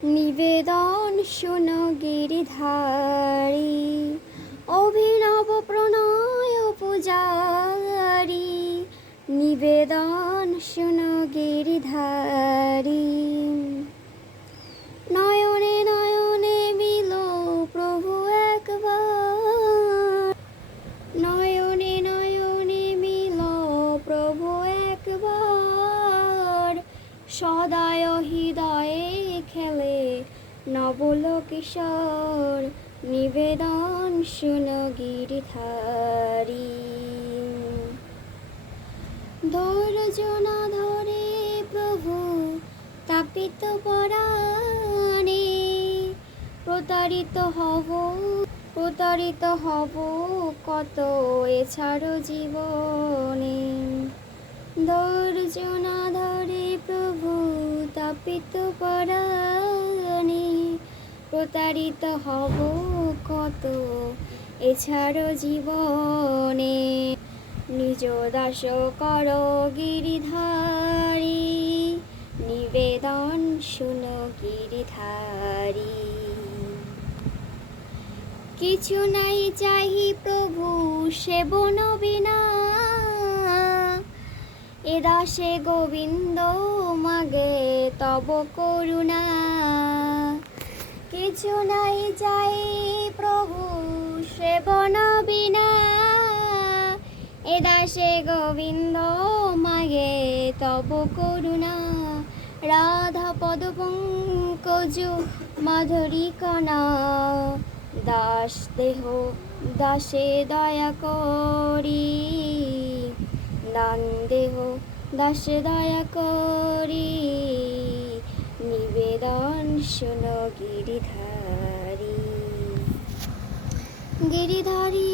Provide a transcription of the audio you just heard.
নিবেদন শোনো গিরিধারী, অভিনব প্রণয় পূজারি। নিবেদন শোনো গিরিধারী, নয়নে নয়নে মিলো প্রভু একবার। নয়নে নয়নে মিলো প্রভু একবার। সদায় হৃদয়ে খেলে নবল কিশোর। নিবেদন শোনো গিরিধারী, ধৈর্য না ধরে প্রভু তাপিত পরাণে। প্রতারিত হব কত এছাড়ো জীবনে। ধৈর্য না ধরে প্রভু তাপিত পরাণে। প্রতারিত হব কত এছাড়ো জীবনে। নিজ দাস কর গিরিধারী, নিবেদন শোনো গিরিধারী। কিছু নাই চাহি প্রভু সেবন বিনা, এ দাসে গোবিন্দ মাগে তব করুণা। কিছু নাই চাই প্রভু সেবন বিনা, এ দাসে গোবিন্দ মাগে তব করুণা। রাধা পদ পঙ্কজ মাধুরী কণা, দাস দেহ দাসে দয়া করি। দান দেহ দাসে দয়া করি, নিবেদন শোনো গিরিধারী। গিরিধারী।